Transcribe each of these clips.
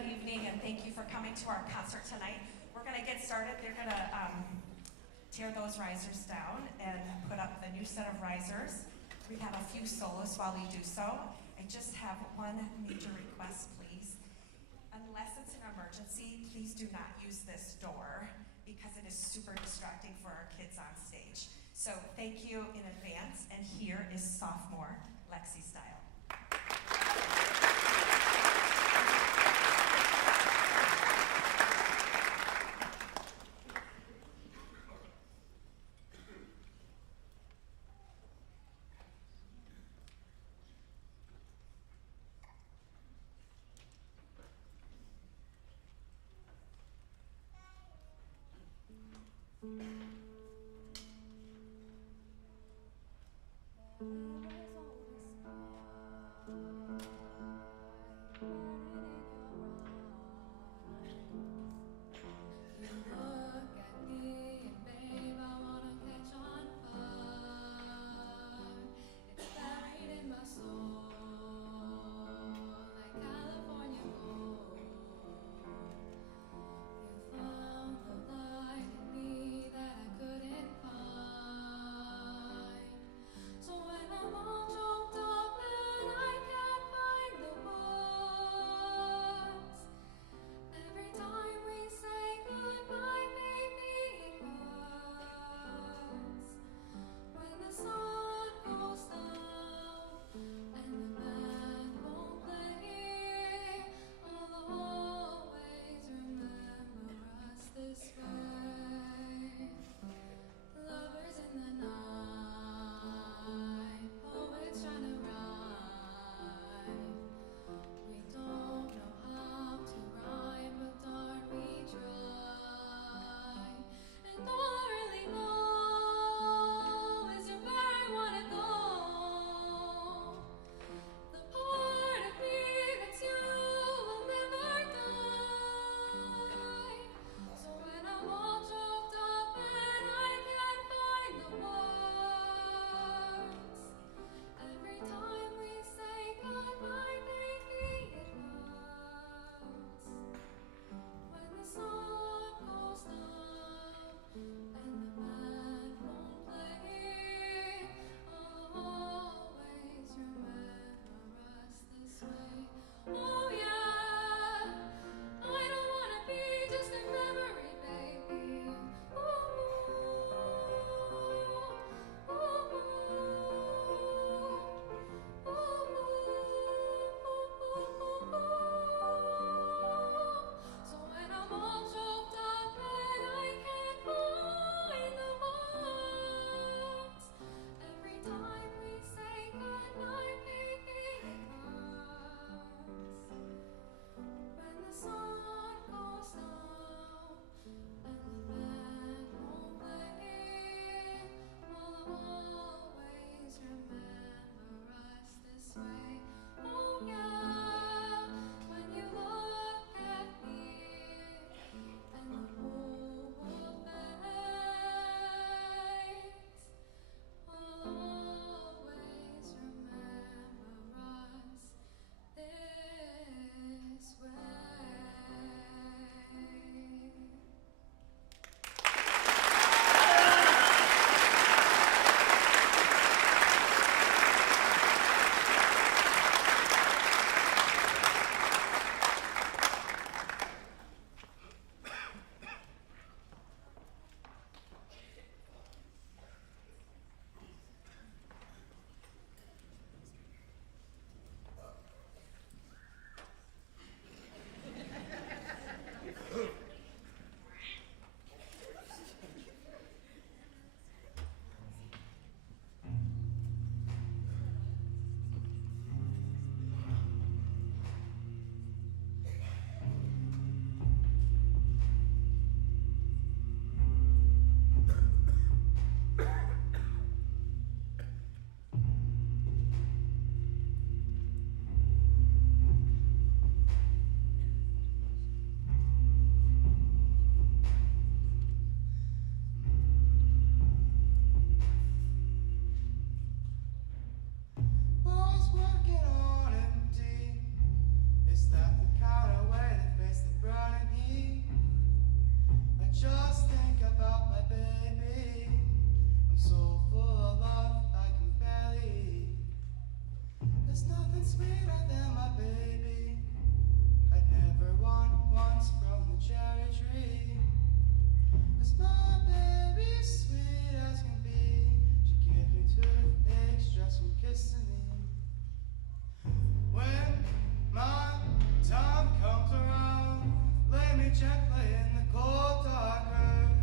Good evening, and thank you for coming to our concert tonight. We're going to get started. They're going to tear those risers down and put up the new set of risers. We have a few solos while we do so. I just have one major request, please. Unless it's an emergency, please do not use this door because it is super distracting for our kids on stage. So thank you in advance, and here is sophomore Lexi Style. There was always more. sweeter than my baby. I'd never want once from the cherry tree. 'Cause my baby's sweet as can be. She gives me toothaches just from kissing me. When my time comes around, lay me gently in the cold dark earth.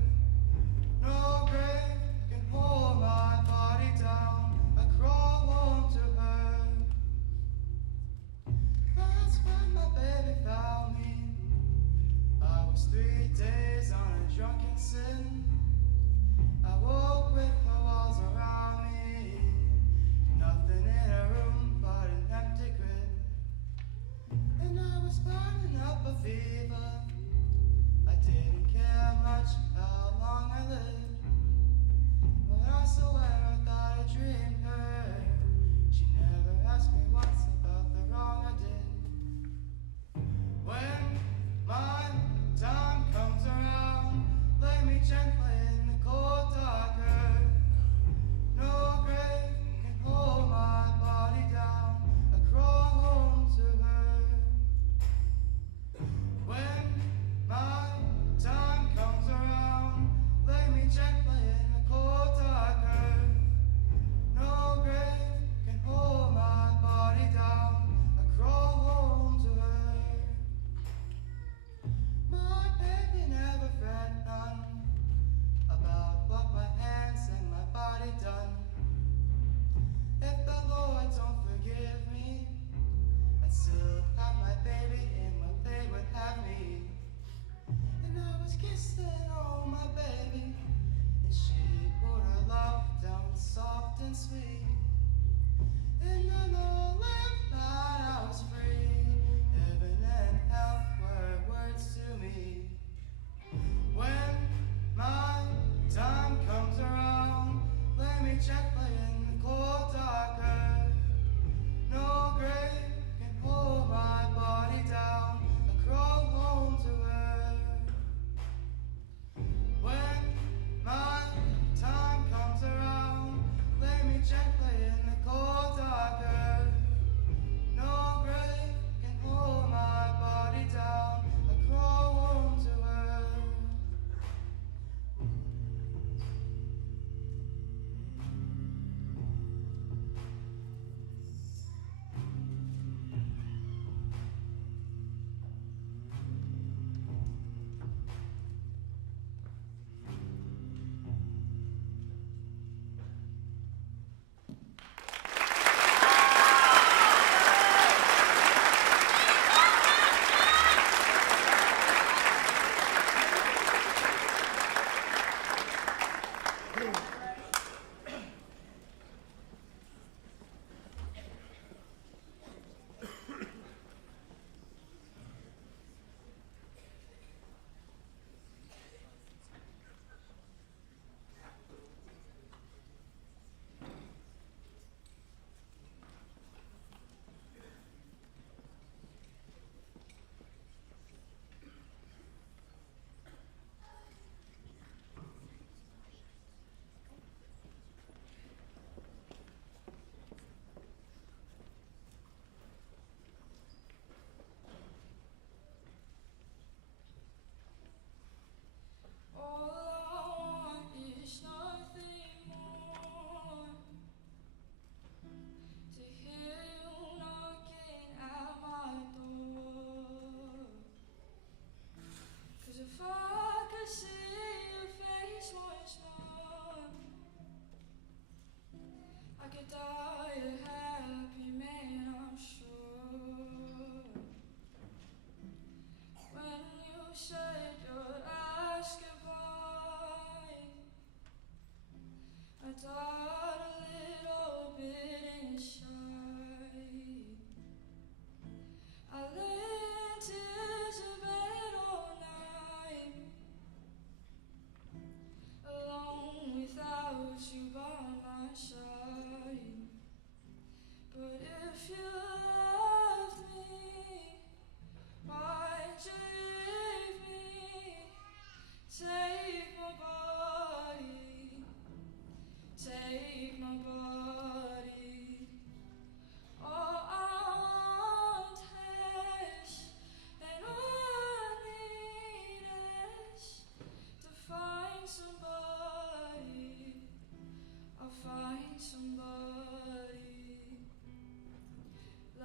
No grave can hold my body down. I crawl home to her. That's when my baby found me. I was 3 days on a drunken sin. I woke with the walls around me. Nothing in a room but an empty grid. And I was burning up a fever. I didn't care much how long I lived. But I swear I thought I dreamed her. She never asked me once about the wrong I did. When my time comes around, lay me gently in the cold dark earth. No grave can hold my body down. I crawl home to her. When my time comes around, lay me gently in the cold dark earth. No grave can hold my body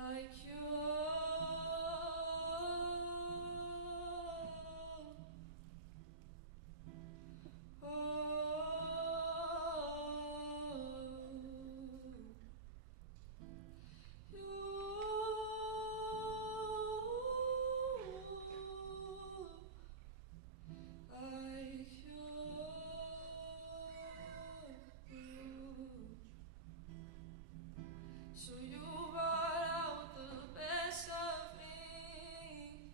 like you. So you brought out the best of me,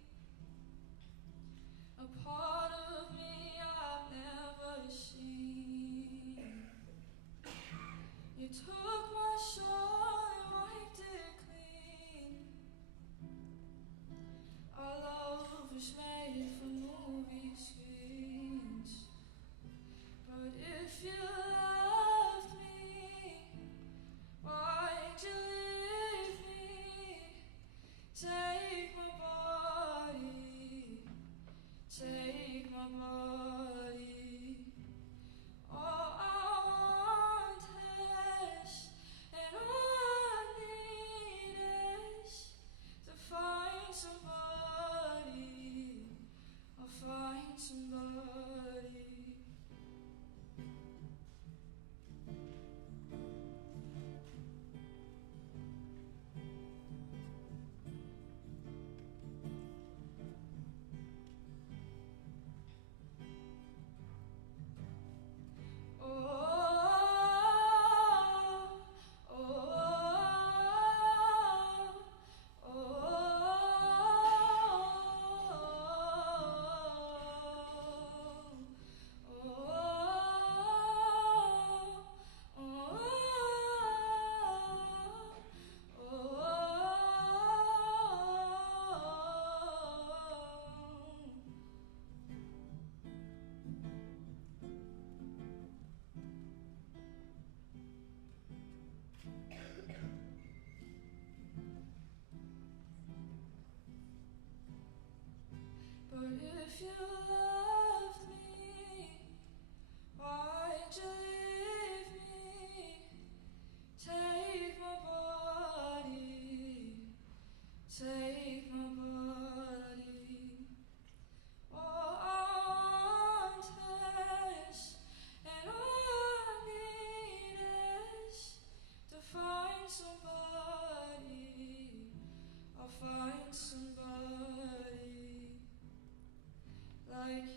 a part of me I've never seen. You took my soul and wiped it clean. Our love was made for movie screens, but if you loved me, why'd you leave me? Take my body, take my body. All I want is, and all I need is to find somebody. I'll find somebody. But if you loved me, why'd you leave me? Take my body, take my body. All I want is, and all I need is to find somebody. I'll find somebody like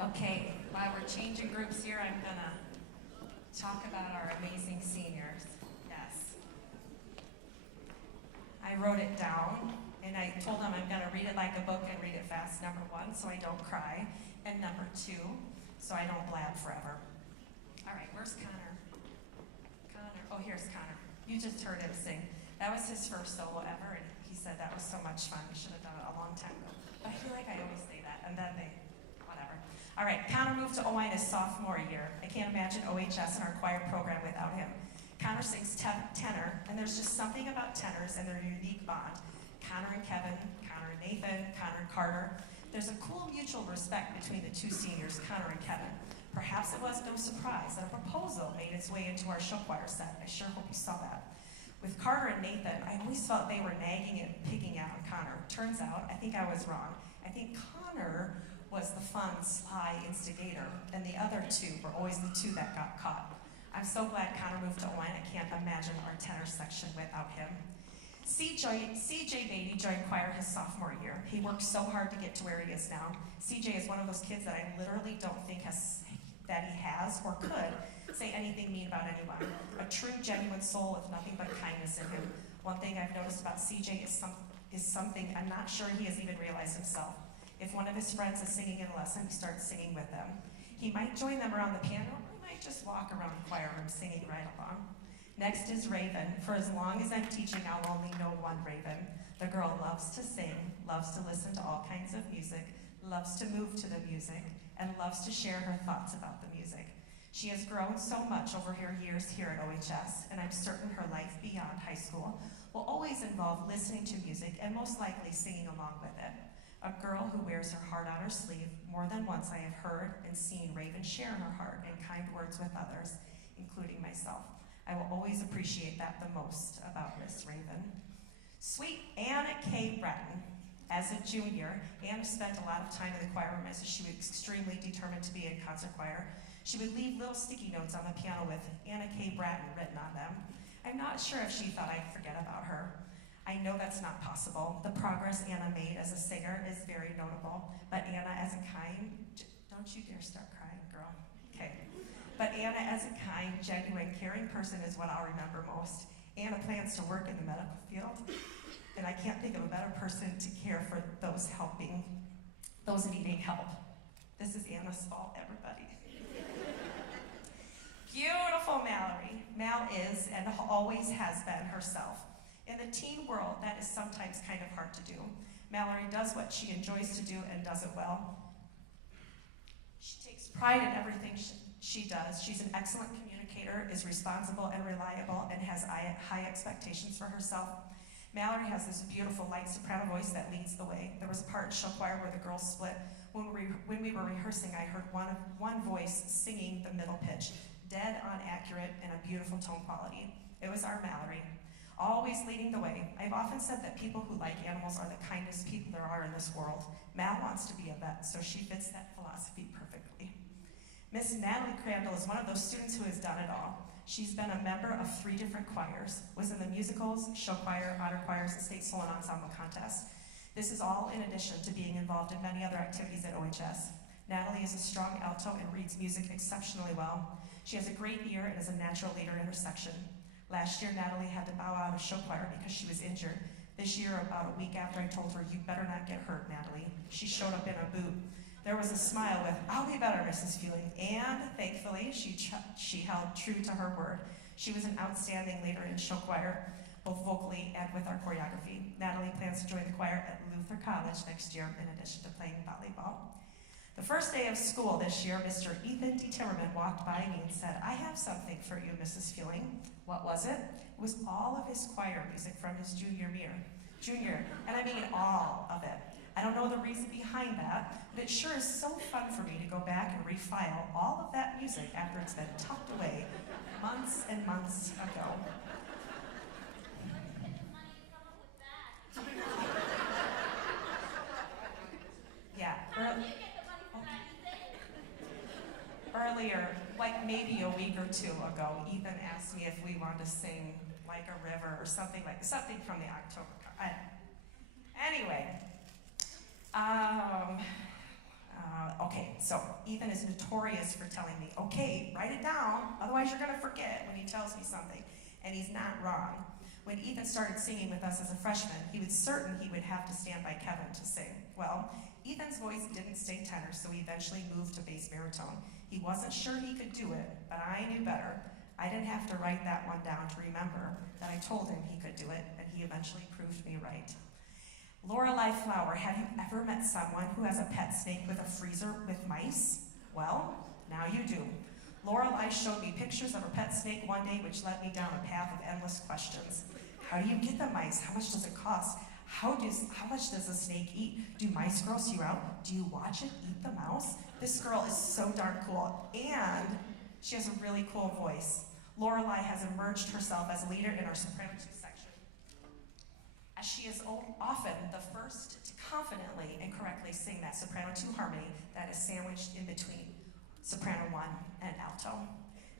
Okay, while we're changing groups here, I'm gonna talk about our amazing seniors. Yes. I wrote it down, and I told them I'm gonna read it like a book and read it fast, number one, so I don't cry, and number two, so I don't blab forever. All right, where's Connor? Connor, oh, here's Connor. You just heard him sing. That was his first solo ever, and he said that was so much fun. We should have done it a long time ago. But I feel like I always say that, and then whatever. All right, Connor moved to Oelwein his sophomore year. I can't imagine OHS and our choir program without him. Connor sings tenor, and there's just something about tenors and their unique bond. Connor and Kevin, Connor and Nathan, Connor and Carter. There's a cool mutual respect between the two seniors, Connor and Kevin. Perhaps it was no surprise that a proposal made its way into our show choir set. I sure hope you saw that. With Carter and Nathan, I always felt they were nagging and picking out on Connor. Turns out, I think I was wrong. I think Connor was the fun, sly instigator, and the other two were always the two that got caught. I'm so glad Connor moved to Oelwein. I can't imagine our tenor section without him. CJ Beatty joined choir his sophomore year. He worked so hard to get to where he is now. CJ is one of those kids that I literally don't think that he has or could say anything mean about anyone. A true, genuine soul with nothing but kindness in him. One thing I've noticed about CJ is something I'm not sure he has even realized himself. If one of his friends is singing in a lesson, he starts singing with them. He might join them around the piano, or he might just walk around the choir room singing right along. Next is Raven. For as long as I'm teaching, I'll only know one Raven. The girl loves to sing, loves to listen to all kinds of music, loves to move to the music, and loves to share her thoughts about the music. She has grown so much over her years here at OHS, and I'm certain her life beyond high school will always involve listening to music and most likely singing along with it. A girl who wears her heart on her sleeve. More than once I have heard and seen Raven share her heart in kind words with others, including myself. I will always appreciate that the most about Miss Raven. Sweet Anna K. Breton. As a junior, Anna spent a lot of time in the choir room as she was extremely determined to be in concert choir. She would leave little sticky notes on the piano with Anna K. Bratton written on them. I'm not sure if she thought I'd forget about her. I know that's not possible. The progress Anna made as a singer is very notable, but Anna as a kind, don't you dare start crying, girl. Okay. But Anna as a kind, genuine, caring person is what I'll remember most. Anna plans to work in the medical field, and I can't think of a better person to care for those needing help. This is Anna's fault, everybody. Beautiful Mallory. Mal is and always has been herself. In the teen world, that is sometimes kind of hard to do. Mallory does what she enjoys to do and does it well. She takes pride in everything she does. She's an excellent communicator, is responsible and reliable, and has high expectations for herself. Mallory has this beautiful light soprano voice that leads the way. There was a part in show choir where the girls split. When we were rehearsing, I heard one voice singing the middle pitch, dead on accurate and a beautiful tone quality. It was our Mallory, always leading the way. I've often said that people who like animals are the kindest people there are in this world. Mal wants to be a vet, so she fits that philosophy perfectly. Miss Natalie Crandall is one of those students who has done it all. She's been a member of 3 different choirs, was in the musicals, show choir, honor choirs, and state solo and ensemble contests. This is all in addition to being involved in many other activities at OHS. Natalie is a strong alto and reads music exceptionally well. She has a great ear and is a natural leader in her section. Last year, Natalie had to bow out of show choir because she was injured. This year, about a week after I told her, "You better not get hurt, Natalie," she showed up in a boot. There was a smile with, "I'll be better, Mrs. Fewling," and thankfully, she held true to her word. She was an outstanding leader in show choir, both vocally and with our choreography. Natalie plans to join the choir at Luther College next year, in addition to playing volleyball. The first day of school this year, Mr. Ethan D. Timmerman walked by me and said, "I have something for you, Mrs. Fewling." What was it? It was all of his choir music from his junior year, and I mean all of it. I don't know the reason behind that, but it sure is so fun for me to go back and refile all of that music after it's been tucked away months and months ago. Yeah, earlier, like maybe a week or 2 ago, Ethan asked me if we wanted to sing Like a River or something from the October. Anyway, Okay, so Ethan is notorious for telling me, okay, write it down, otherwise you're gonna forget when he tells me something. And he's not wrong. When Ethan started singing with us as a freshman, he was certain he would have to stand by Kevin to sing. Well, Ethan's voice didn't stay tenor, so he eventually moved to bass baritone. He wasn't sure he could do it, but I knew better. I didn't have to write that one down to remember that I told him he could do it, and he eventually proved me right. Lorelei Flower, have you ever met someone who has a pet snake with a freezer with mice? Well, now you do. Lorelei showed me pictures of her pet snake one day, which led me down a path of endless questions. How do you get the mice? How much does it cost? How much does a snake eat? Do mice gross you out? Do you watch it eat the mouse? This girl is so darn cool, and she has a really cool voice. Lorelei has emerged herself as a leader in our soprano 2 section, as she is often the first to confidently and correctly sing that soprano 2 harmony that is sandwiched in between soprano 1 and alto.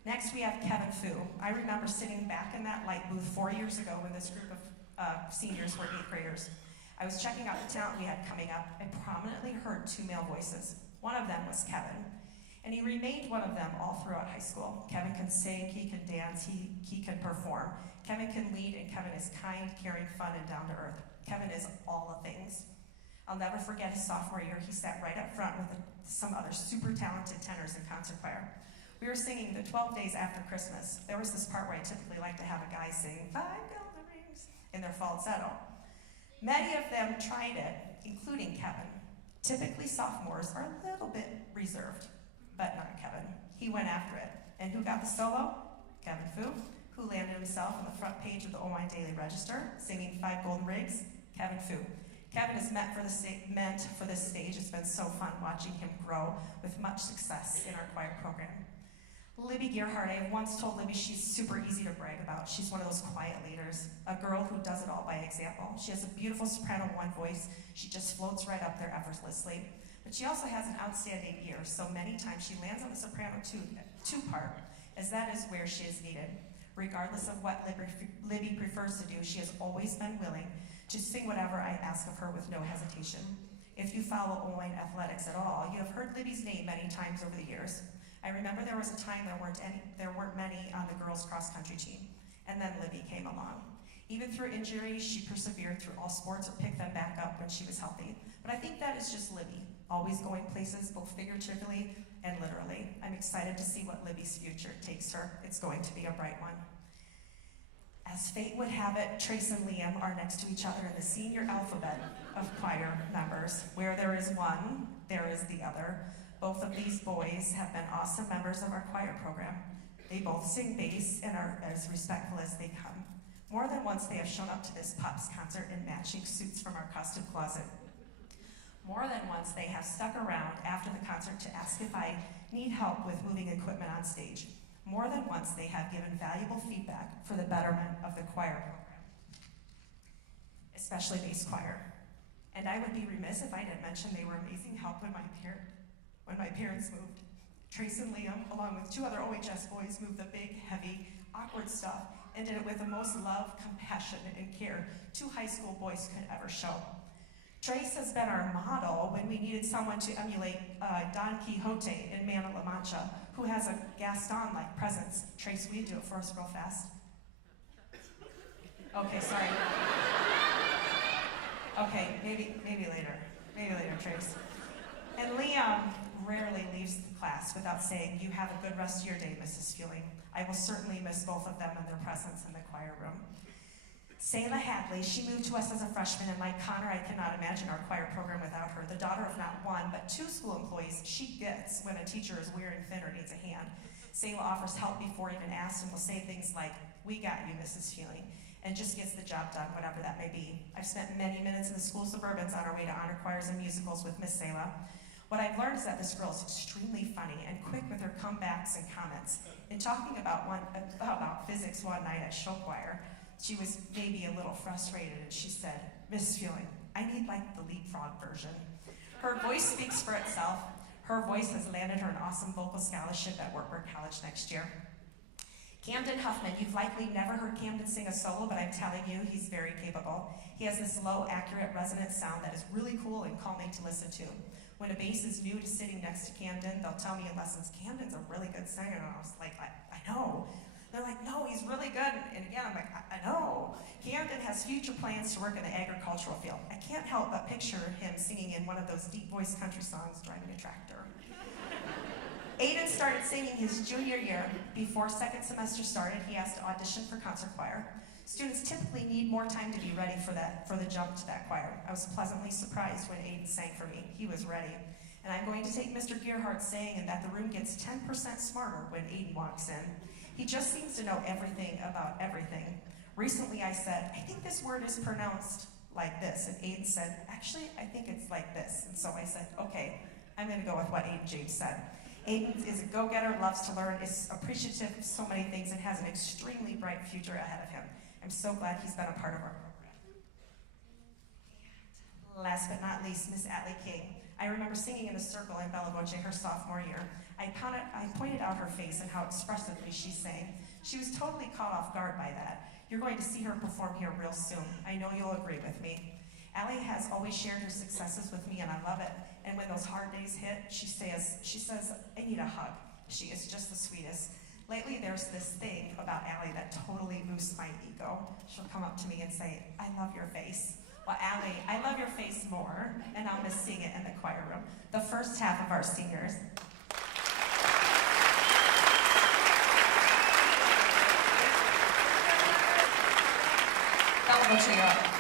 Next, we have Kevin Fu. I remember sitting back in that light booth 4 years ago when this group of seniors were 8th graders. I was checking out the talent we had coming up and prominently heard 2 male voices. One of them was Kevin, and he remained one of them all throughout high school. Kevin can sing, he can dance, he can perform. Kevin can lead, and Kevin is kind, caring, fun, and down to earth. Kevin is all the things. I'll never forget his sophomore year. He sat right up front with some other super talented tenors in concert choir. We were singing the 12 Days After Christmas. There was this part where I typically like to have a guy sing 5 golden rings in their falsetto. Many of them tried it, including Kevin. Typically sophomores are a little bit reserved, but not Kevin. He went after it. And who got the solo? Kevin Fu, who landed himself on the front page of the Oelwein Daily Register, singing 5 golden rings. Kevin Fu. Kevin is meant for this stage. It's been so fun watching him grow with much success in our choir program. Libby Gearhart, I once told Libby she's super easy to brag about. She's one of those quiet leaders, a girl who does it all by example. She has a beautiful soprano 1 voice. She just floats right up there effortlessly. But she also has an outstanding ear, so many times she lands on the soprano 2 part, as that is where she is needed. Regardless of what Libby prefers to do, she has always been willing to sing whatever I ask of her with no hesitation. If you follow Oelwein athletics at all, you have heard Libby's name many times over the years. I remember there was a time there weren't many on the girls' cross-country team, and then Libby came along. Even through injuries, she persevered through all sports or picked them back up when she was healthy. But I think that is just Libby, always going places both figuratively and literally. I'm excited to see what Libby's future takes her. It's going to be a bright one. As fate would have it, Trace and Liam are next to each other in the senior alphabet of choir members. Where there is one, there is the other. Both of these boys have been awesome members of our choir program. They both sing bass and are as respectful as they come. More than once, they have shown up to this Pops concert in matching suits from our custom closet. More than once, they have stuck around after the concert to ask if I need help with moving equipment on stage. More than once, they have given valuable feedback for the betterment of the choir program, especially bass choir. And I would be remiss if I didn't mention they were amazing help when my parents moved. Trace and Liam, along with 2 other OHS boys, moved the big, heavy, awkward stuff and did it with the most love, compassion, and care 2 high school boys could ever show. Trace has been our model when we needed someone to emulate Don Quixote in Man of La Mancha, who has a Gaston-like presence. Trace, will you do it for us real fast? Okay, sorry. Okay, maybe later. Maybe later, Trace. And Liam rarely leaves the class without saying, "You have a good rest of your day, Mrs. Fewling." I will certainly miss both of them and their presence in the choir room. Selah Hadley, she moved to us as a freshman, and like Connor, I cannot imagine our choir program without her. The daughter of not 1, but 2 school employees, she gets when a teacher is wearing thin or needs a hand. Selah offers help before even asked and will say things like, "We got you, Mrs. Fewling," and just gets the job done, whatever that may be. I've spent many minutes in the school suburbans on our way to honor choirs and musicals with Miss Selah. What I've learned is that this girl is extremely funny and quick with her comebacks and comments. In talking about physics one night at show choir, she was maybe a little frustrated, and she said, "Miss Fewling, I need like the leapfrog version." Her voice speaks for itself. Her voice has landed her an awesome vocal scholarship at Wartburg College next year. Camden Huffman, you've likely never heard Camden sing a solo, but I'm telling you, he's very capable. He has this low, accurate, resonant sound that is really cool and calming to listen to. When a bass is new to sitting next to Camden, they'll tell me in lessons, Camden's a really good singer. And I was like, I know. They're like, no, he's really good. And again, I'm like, I know. Camden has future plans to work in the agricultural field. I can't help but picture him singing in one of those deep voice country songs, driving a tractor. Aiden started singing his junior year. Before second semester started, he asked to audition for concert choir. Students typically need more time to be ready for the jump to that choir. I was pleasantly surprised when Aiden sang for me. He was ready. And I'm going to take Mr. Gearhart saying that the room gets 10% smarter when Aiden walks in. He just seems to know everything about everything. Recently I said, I think this word is pronounced like this. And Aiden said, actually, I think it's like this. And so I said, okay, I'm gonna go with what Aiden James said. Aiden is a go-getter, loves to learn, is appreciative of so many things, and has an extremely bright future ahead of him. I'm so glad he's been a part of our program. And last but not least, Miss Atlee King. I remember singing in a circle in Bella Voce her sophomore year. I pointed out her face and how expressively she sang. She was totally caught off guard by that. You're going to see her perform here real soon. I know you'll agree with me. Allie has always shared her successes with me, and I love it. And when those hard days hit, she says, I need a hug. She is just the sweetest. Lately, there's this thing about Allie that totally boosts my ego. She'll come up to me and say, I love your face. Well, Allie, I love your face more, and I'm gonna sing it in the choir room. The first half of our seniors. Bella Voce, you're up.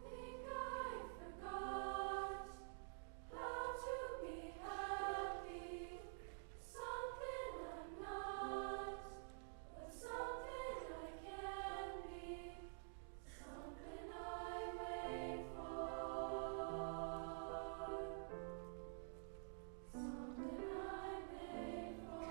Think I forgot how to be happy. Something I'm not, but something I can be. Something I wait for. Something I wait for.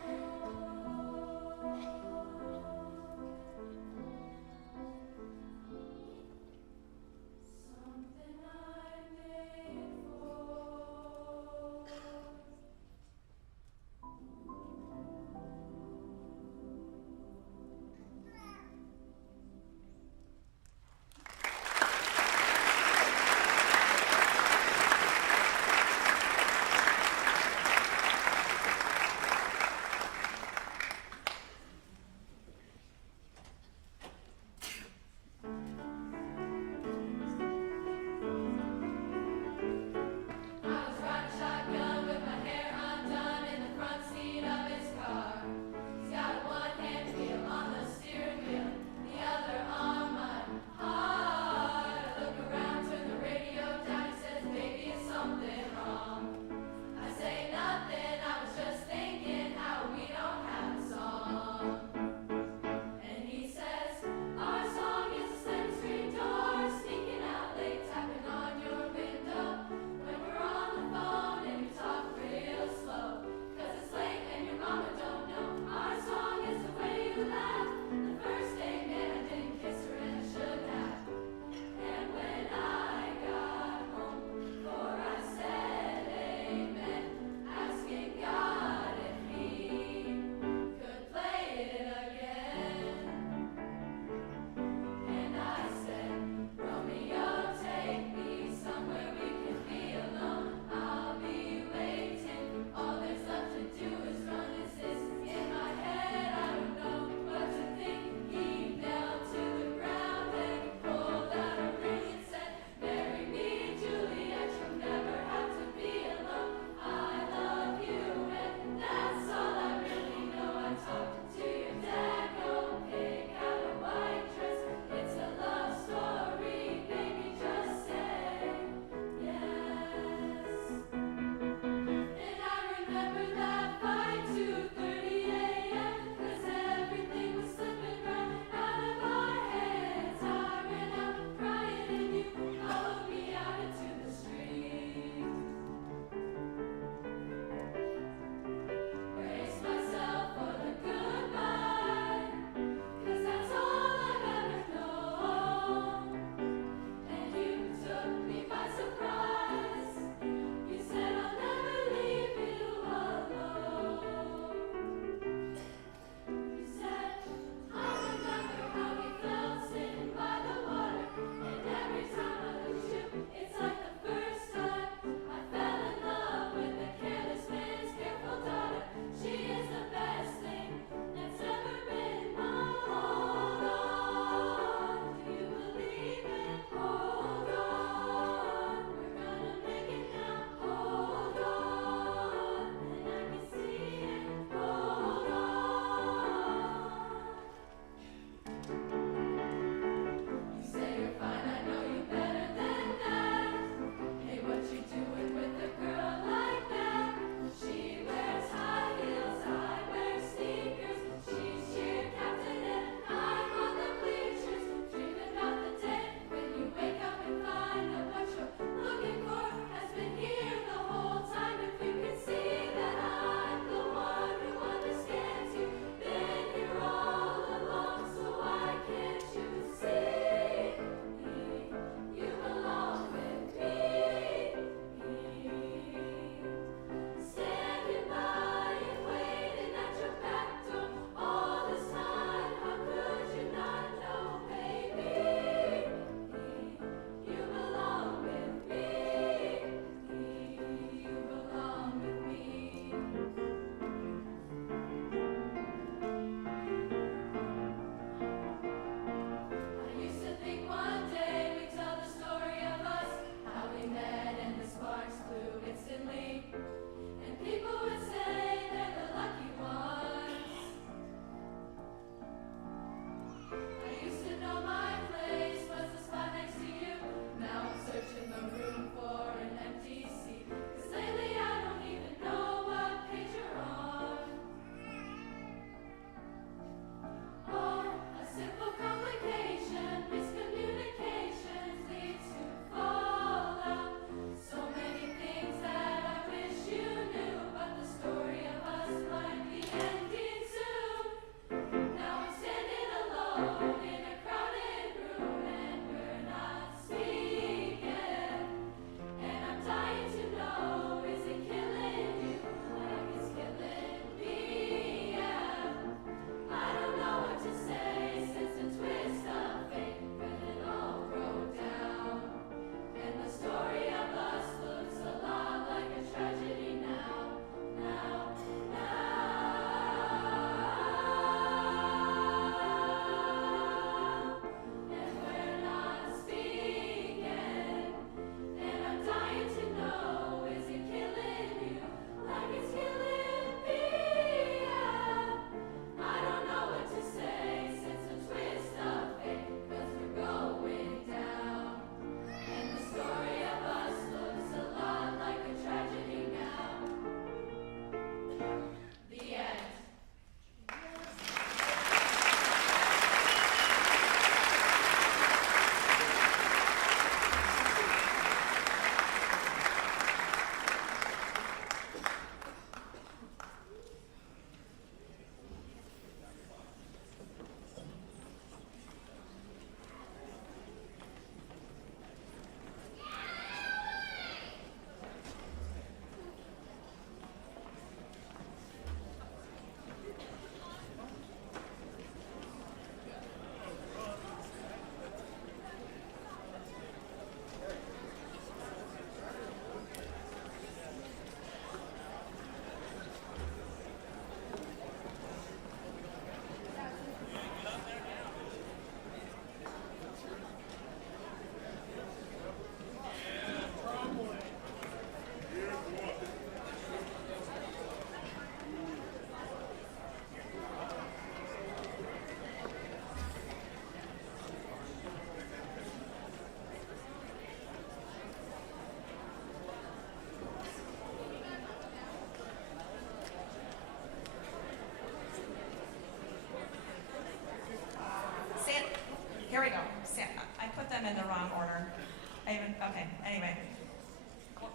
Okay, anyway,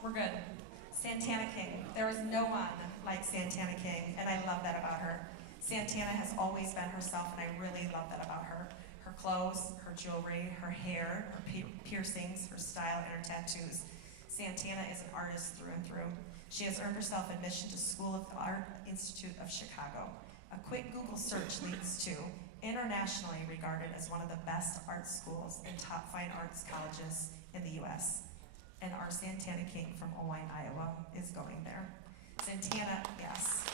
we're good. Santana King. There is no one like Santana King, and I love that about her. Santana has always been herself, and I really love that about her. Her clothes, her jewelry, her hair, her piercings, her style, and her tattoos. Santana is an artist through and through. She has earned herself admission to School of the Art Institute of Chicago. A quick Google search leads to internationally regarded as one of the best art schools and top fine arts colleges in the U.S. And our Santana King from Oelwein, Iowa is going there. Santana, yes.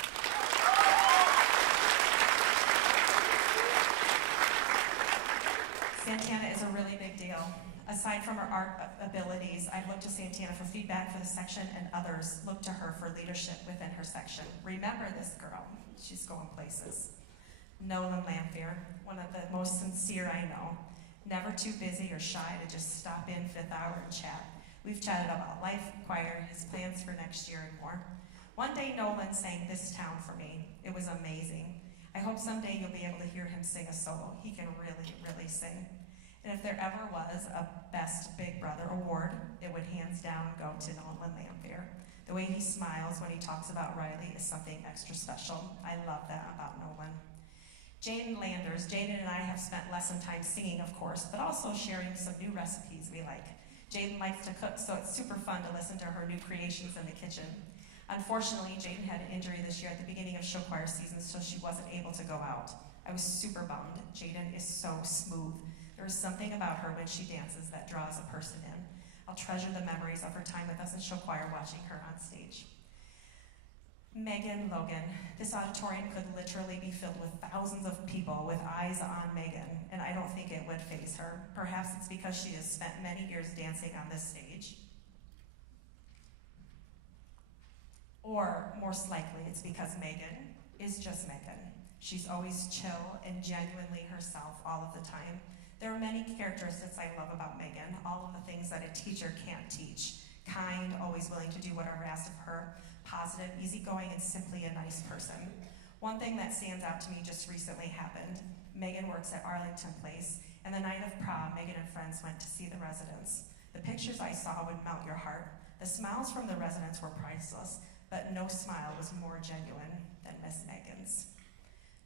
Santana is a really big deal. Aside from her art abilities, I've looked to Santana for feedback for the section, and others look to her for leadership within her section. Remember this girl. She's going places. Nolan Lamphere, one of the most sincere I know. Never too busy or shy to just stop in fifth hour and chat. We've chatted about life, choir, his plans for next year, and more. One day Nolan sang This Town for me. It was amazing. I hope someday you'll be able to hear him sing a solo. He can really, really sing. And if there ever was a Best Big Brother award, it would hands down go to Nolan Lamphere. The way he smiles when he talks about Riley is something extra special. I love that about Nolan. Jaden Landers. Jaden and I have spent lesson time singing, of course, but also sharing some new recipes we like. Jaden likes to cook, so it's super fun to listen to her new creations in the kitchen. Unfortunately, Jaden had an injury this year at the beginning of show choir season, so she wasn't able to go out. I was super bummed. Jaden is so smooth. There is something about her when she dances that draws a person in. I'll treasure the memories of her time with us in show choir watching her on stage. Megan Logan. This auditorium could literally be filled with thousands of people with eyes on Megan, and I don't think it would faze her. Perhaps it's because she has spent many years dancing on this stage. Or, most likely, it's because Megan is just Megan. She's always chill and genuinely herself all of the time. There are many characteristics I love about Megan, all of the things that a teacher can't teach. Kind, always willing to do whatever asked of her, positive, easygoing, and simply a nice person. One thing that stands out to me just recently happened. Megan works at Arlington Place, and the night of prom, Megan and friends went to see the residents. The pictures I saw would melt your heart. The smiles from the residents were priceless, but no smile was more genuine than Miss Megan's.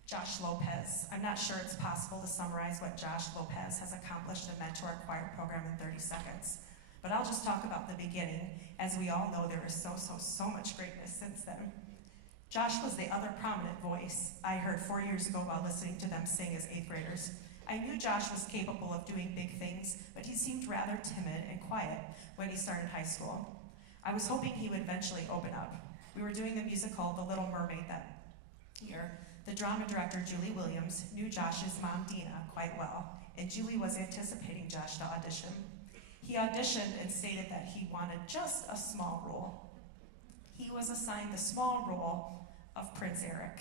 Josh Lopez. I'm not sure it's possible to summarize what Josh Lopez has accomplished in Mentor Choir program in 30 seconds. But I'll just talk about the beginning. As we all know, there is so much greatness since then. Josh was the other prominent voice I heard 4 years ago while listening to them sing as 8th graders. I knew Josh was capable of doing big things, but he seemed rather timid and quiet when he started high school. I was hoping he would eventually open up. We were doing the musical The Little Mermaid that year. The drama director, Julie Williams, knew Josh's mom, Dina, quite well, and Julie was anticipating Josh to audition. He auditioned and stated that he wanted just a small role. He was assigned the small role of Prince Eric.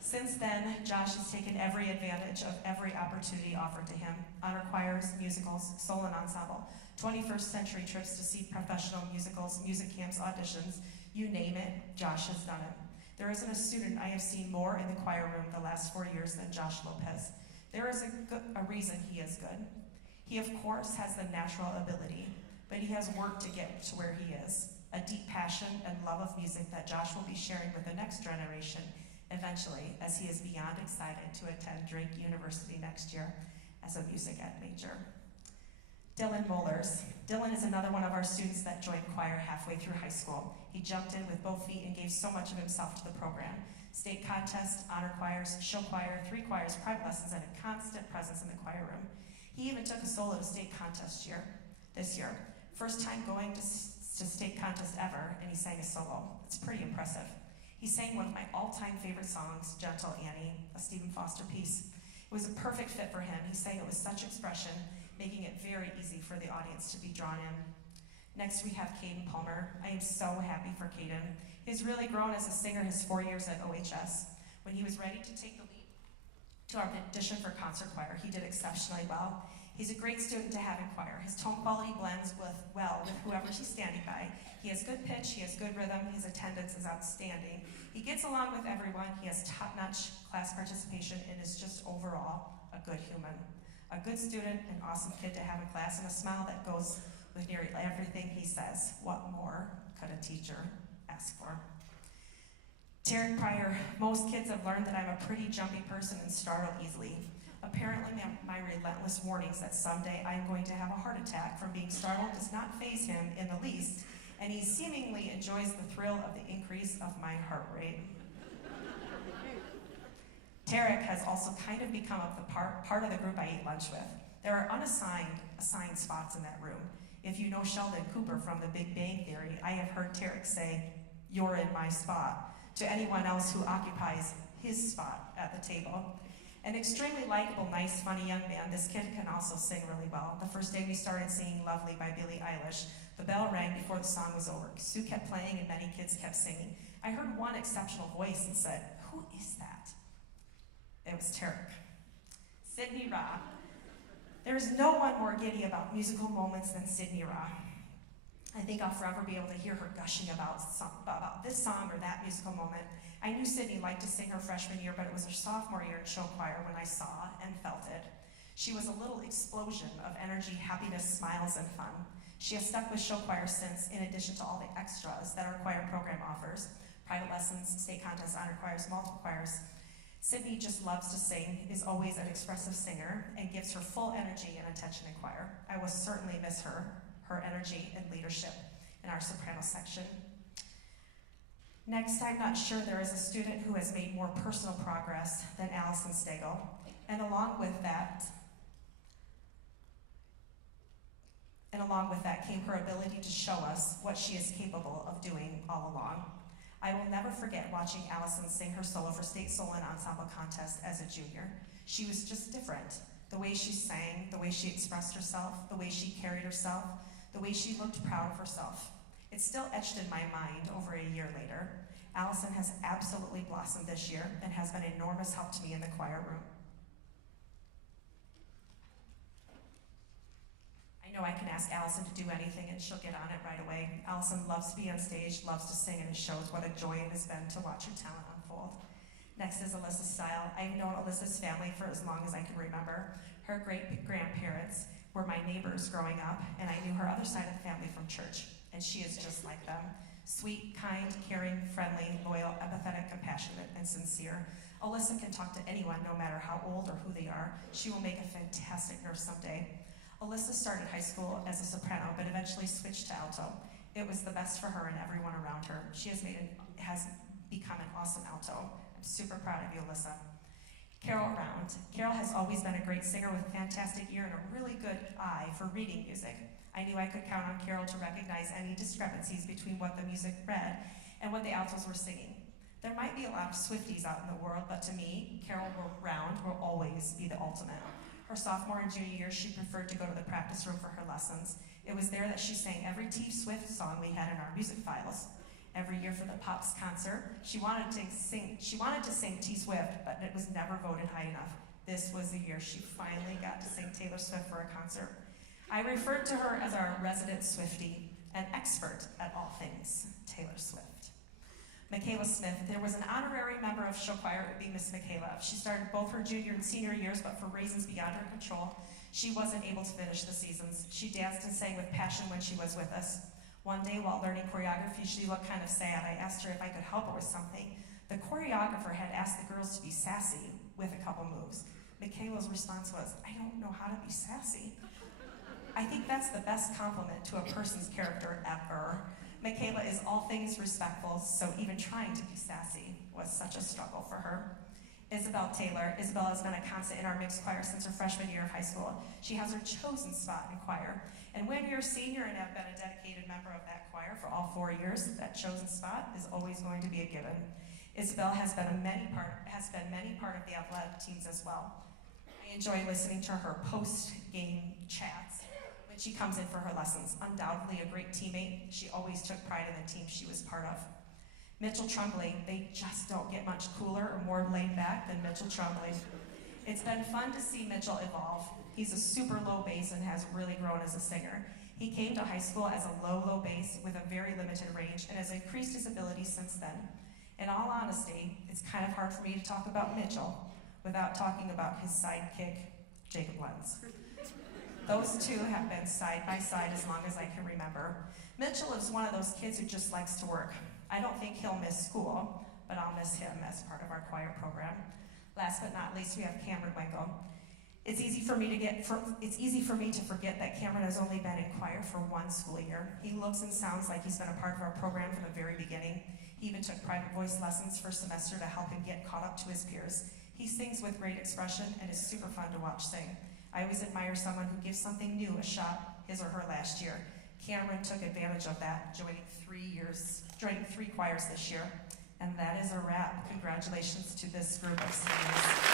Since then, Josh has taken every advantage of every opportunity offered to him. Honor choirs, musicals, solo and ensemble, 21st century trips to see professional musicals, music camps, auditions, you name it, Josh has done it. There isn't a student I have seen more in the choir room the last 4 years than Josh Lopez. There is a reason he is good. He, of course, has the natural ability, but he has worked to get to where he is. A deep passion and love of music that Josh will be sharing with the next generation eventually, as he is beyond excited to attend Drake University next year as a music ed major. Dylan Mollers. Dylan is another one of our students that joined choir halfway through high school. He jumped in with both feet and gave so much of himself to the program. State contest, honor choirs, show choir, 3 choirs, private lessons, and a constant presence in the choir room. He even took a solo to state contest this year. First time going to state contest ever, and he sang a solo. It's pretty impressive. He sang one of my all-time favorite songs, Gentle Annie, a Stephen Foster piece. It was a perfect fit for him. He sang it with such expression, making it very easy for the audience to be drawn in. Next, we have Caden Palmer. I am so happy for Caden. He's really grown as a singer his 4 years at OHS. When he was ready to take the lead to our audition for concert choir, he did exceptionally well. He's a great student to have in choir. His tone quality blends well with whoever he's standing by. He has good pitch, he has good rhythm, his attendance is outstanding. He gets along with everyone, he has top-notch class participation, and is just overall a good human. A good student, an awesome kid to have in class, and a smile that goes with nearly everything he says. What more could a teacher ask for? Tarek Pryor, most kids have learned that I'm a pretty jumpy person and startle easily. Apparently, my relentless warnings that someday I'm going to have a heart attack from being startled does not faze him in the least, and he seemingly enjoys the thrill of the increase of my heart rate. Tarek has also kind of become the part of the group I eat lunch with. There are assigned spots in that room. If you know Sheldon Cooper from The Big Bang Theory, I have heard Tarek say, "You're in my spot," to anyone else who occupies his spot at the table. An extremely likable, nice, funny young man, this kid can also sing really well. The first day we started singing Lovely by Billie Eilish, the bell rang before the song was over. Sue kept playing and many kids kept singing. I heard one exceptional voice and said, "Who is that?" It was Tarek. Sidney Ra. There is no one more giddy about musical moments than Sidney Ra. I think I'll forever be able to hear her gushing about this song or that musical moment. I knew Sydney liked to sing her freshman year, but it was her sophomore year in show choir when I saw and felt it. She was a little explosion of energy, happiness, smiles, and fun. She has stuck with show choir since, in addition to all the extras that our choir program offers, private lessons, state contests, honor choirs, multiple choirs. Sydney just loves to sing, is always an expressive singer, and gives her full energy and attention in choir. I will certainly miss her energy and leadership in our soprano section. Next, I'm not sure there is a student who has made more personal progress than Allison Stagel, and along with that came her ability to show us what she is capable of doing all along. I will never forget watching Allison sing her solo for State Solo and Ensemble Contest as a junior. She was just different. The way she sang, the way she expressed herself, the way she carried herself, the way she looked proud of herself. It's still etched in my mind over a year later. Allison has absolutely blossomed this year and has been an enormous help to me in the choir room. I know I can ask Allison to do anything and she'll get on it right away. Allison loves to be on stage, loves to sing, and it shows what a joy it has been to watch her talent unfold. Next is Alyssa Style. I've known Alyssa's family for as long as I can remember. Her great-grandparents were my neighbors growing up, and I knew her other side of the family from church, and she is just like them. Sweet, kind, caring, friendly, loyal, empathetic, compassionate, and sincere. Alyssa can talk to anyone, no matter how old or who they are. She will make a fantastic nurse someday. Alyssa started high school as a soprano, but eventually switched to alto. It was the best for her and everyone around her. She has become an awesome alto. I'm super proud of you, Alyssa. Carol Round. Carol has always been a great singer with a fantastic ear and a really good eye for reading music. I knew I could count on Carol to recognize any discrepancies between what the music read and what the altos were singing. There might be a lot of Swifties out in the world, but to me, Carol Round will always be the ultimate. Her sophomore and junior year, she preferred to go to the practice room for her lessons. It was there that she sang every T Swift song we had in our music files. Every year for the Pops concert, she wanted to sing T Swift, but it was never voted high enough. This was the year she finally got to sing Taylor Swift for a concert. I referred to her as our resident Swiftie, an expert at all things Taylor Swift. Michaela Smith. There was an honorary member of show choir. It would be Miss Michaela. She started both her junior and senior years, but for reasons beyond her control, she wasn't able to finish the seasons. She danced and sang with passion when she was with us. One day, while learning choreography, she looked kind of sad. I asked her if I could help her with something. The choreographer had asked the girls to be sassy with a couple moves. Michaela's response was, "I don't know how to be sassy." I think that's the best compliment to a person's character ever. Michaela is all things respectful, so even trying to be sassy was such a struggle for her. Isabel Taylor. Isabel has been a constant in our mixed choir since her freshman year of high school. She has her chosen spot in choir. And when you're a senior and have been a dedicated member of that choir for all 4 years, that chosen spot is always going to be a given. Isabel has been many part of the athletic teams as well. I enjoy listening to her post-game chats when she comes in for her lessons. Undoubtedly a great teammate, she always took pride in the team she was part of. Mitchell Trumbley, they just don't get much cooler or more laid back than Mitchell Trumbley. It's been fun to see Mitchell evolve. He's a super low bass and has really grown as a singer. He came to high school as a low bass with a very limited range and has increased his abilities since then. In all honesty, it's kind of hard for me to talk about Mitchell without talking about his sidekick, Jacob Lenz. Those two have been side by side as long as I can remember. Mitchell is one of those kids who just likes to work. I don't think he'll miss school, but I'll miss him as part of our choir program. Last but not least, we have Cameron Wingo. It's easy for me to forget that Cameron has only been in choir for one school year. He looks and sounds like he's been a part of our program from the very beginning. He even took private voice lessons for a semester to help him get caught up to his peers. He sings with great expression and is super fun to watch sing. I always admire someone who gives something new a shot, his or her last year. Cameron took advantage of that, joining 3 choirs this year. And that is a wrap. Congratulations to this group of seniors.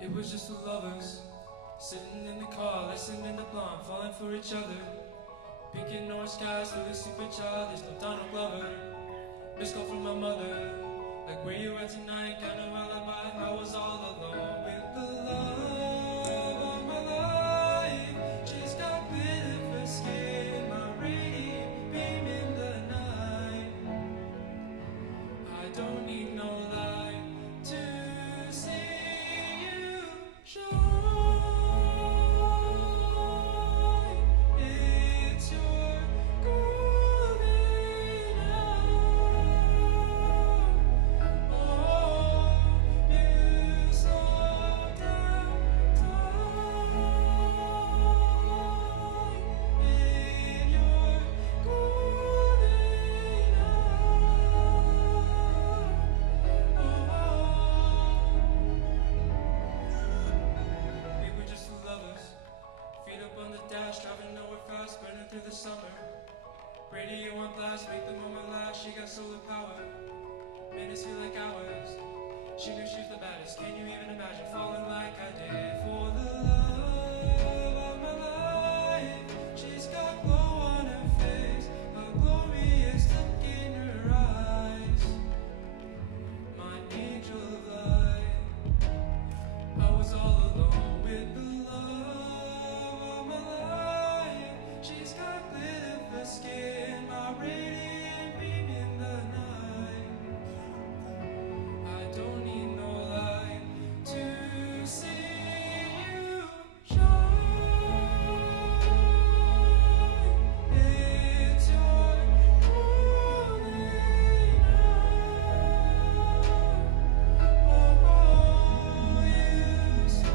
It was just the lovers, sitting in the car, listening to Blonde, falling for each other. Pink and orange skies for the super child, there's no Donald Glover. Missed call from my mother, like where you at tonight, kind of alibi. I was all alone with the love of my life. She's got glitter for skin, my radiant beam in the night. I don't need no light to see you shine. It's your golden hour. Oh, you slow down time in your golden hour. We were just lovers, feet up on the dash, driving nowhere fast, burning through the summer. Radio on blast, make the moment last. She got solar power, minutes feel like hours. She knew she was the baddest. Can you even imagine falling like I did for the love of my life? She's got glow on her face, a glorious look in her eyes. My angel of light. I was all alone with the love of my life. She's got glitter for skin, my radiant beam in the night. I don't need no light to see you shine. It's your golden hour. Oh, you slow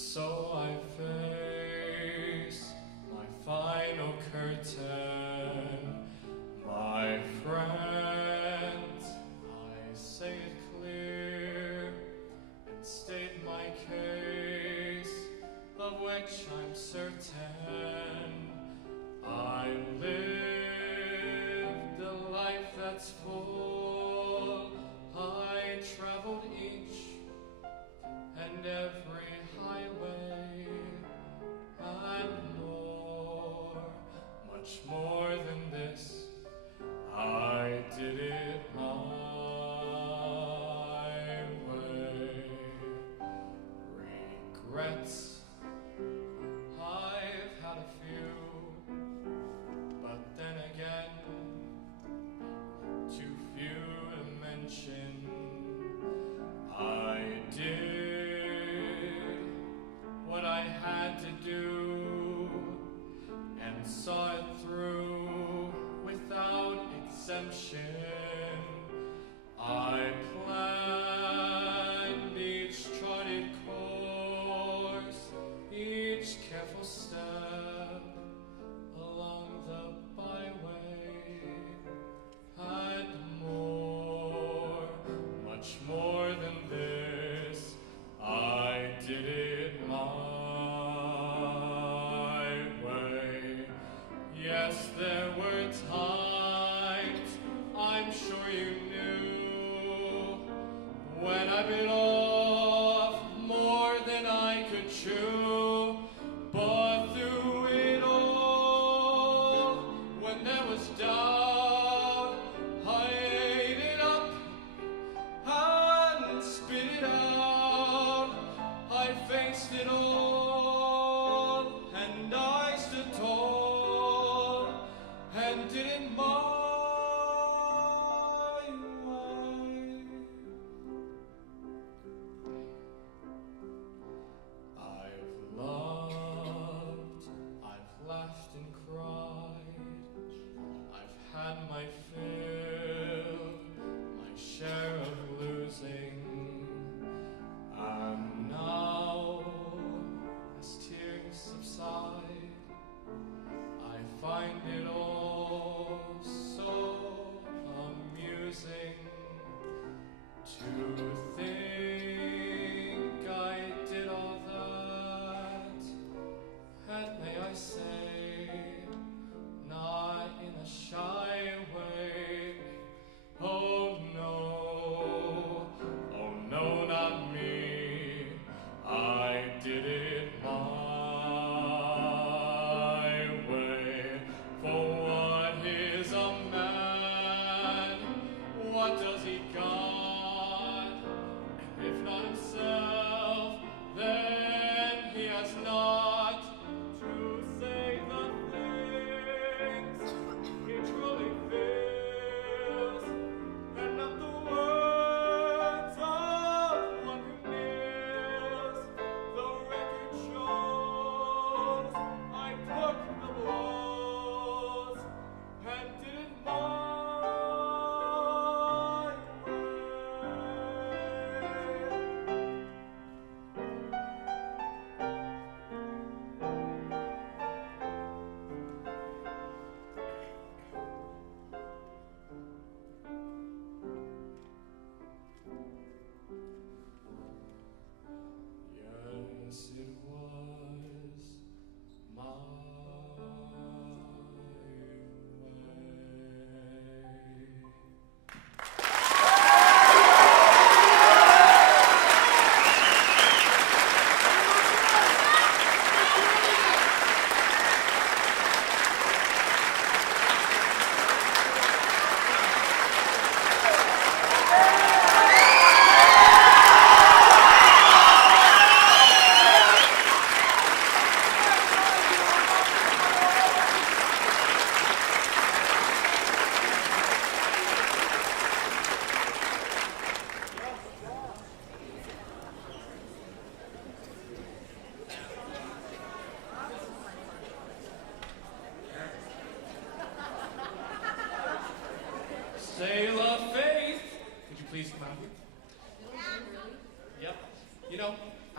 So I face my final curtain, my friends. I say it clear and state my case, of which I'm certain. I lived a life that's full. I traveled each and every highway and more, much more than this. I did it my way. Regrets, I've had a few, but then again, too few to mention. I did what I had to do and saw it through without exemption. I planned each trotted course, each careful step along the byway, and more, much more than this. I did it my way. Yes, there were times, I'm sure you knew, when I bit off more than I could chew. But through it all, when there was doubt, I ate it up and spit it out. I faced it all, and I stood tall, and did it my way. I've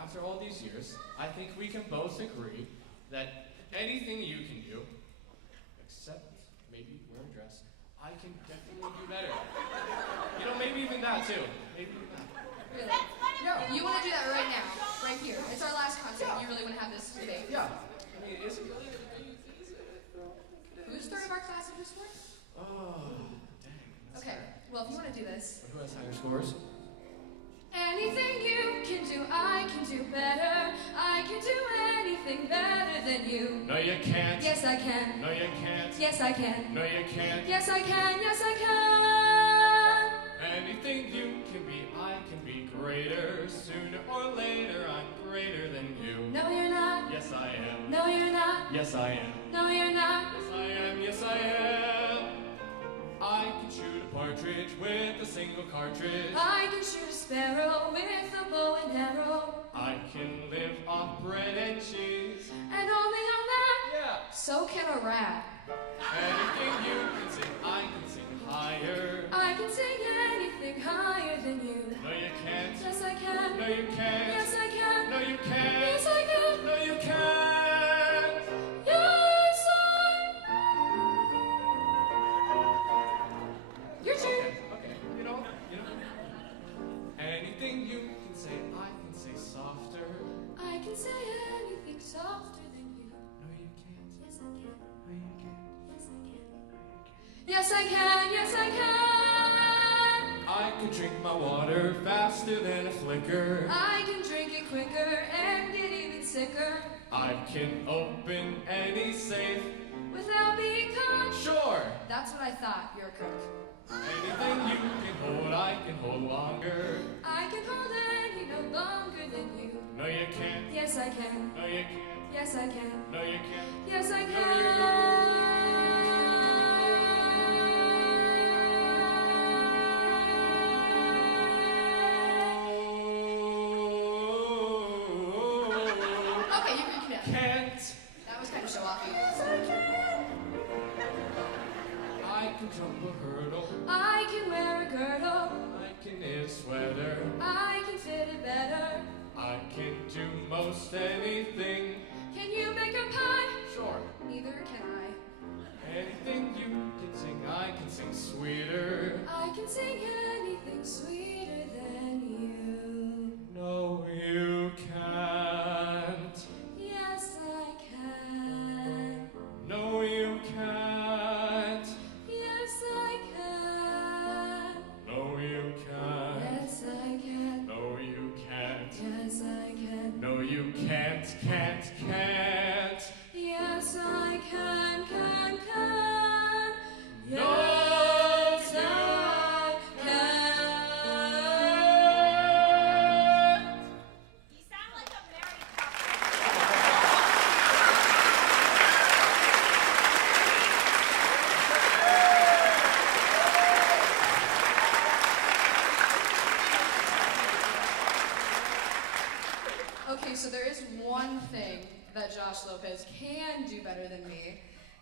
after all these years, I think we can both agree that anything you can do, except maybe wear a dress, I can definitely do better. You know, maybe even that too. Maybe even that. Really? No, you want to do that right now, right here. It's our last concert. You really want to have this debate? Yeah. I mean, is it really? Who's third of our class in this one? Oh, dang. That's Okay, fair. well, if you want to do this. Who has higher scores? Anything you can do, I can do better. I can do anything better than you. No, you can't. Yes, I can. No, you can't. Yes, I can. No, you can't. Yes, I can. Yes, I can. Anything you can be, I can be greater. Sooner or later, I'm greater than you. No, you're not. Yes, I am. No, you're not. Yes, I am. No, you're not. Yes, I am. Yes, I am. I can shoot a partridge with a single cartridge. I can shoot a sparrow with a bow and arrow. I can live off bread and cheese. And only on that, Yeah. so can a rat. Anything you can sing, I can sing higher. I can sing anything higher than you. No, you can't. Yes, I can. No, you can't. Yes, I can. No, you can't. Yes, I can. No, you can't. Yes, I. Your turn. Okay. You know. Anything you can say, I can say softer. I can say anything softer than you. No, you can't. Yes, I can. No, you can't. Yes, I can. Yes, I can. I can drink my water faster than a flicker. I can drink it quicker and get even sicker I can open any safe. without being caught. Sure. That's what I thought. You're a cook. Anything you can hold, I can hold longer. I can hold any no longer than you. No, you can't. Yes, I can. No, you can't. Yes, I can. No, you can't. Yes, I No, you can. Okay, you can. Can't. That was kind of show-offy. I can jump a hurdle. I can wear a girdle. I can knit a sweater. I can fit it better. I can do most anything. Can you make a pie? Sure. Neither can I. Anything you can sing, I can sing sweeter. I can sing anything sweeter than you. No, you can't. Yes, I can. No, you can't. Yes, I can. No, you can't. Yes, I can. No, you can't. Yes, I can. No, you can't. Yes, I can. No, Yes, you I can. You sound like a married couple. Okay, so there is one thing that Josh Lopez can do better than me,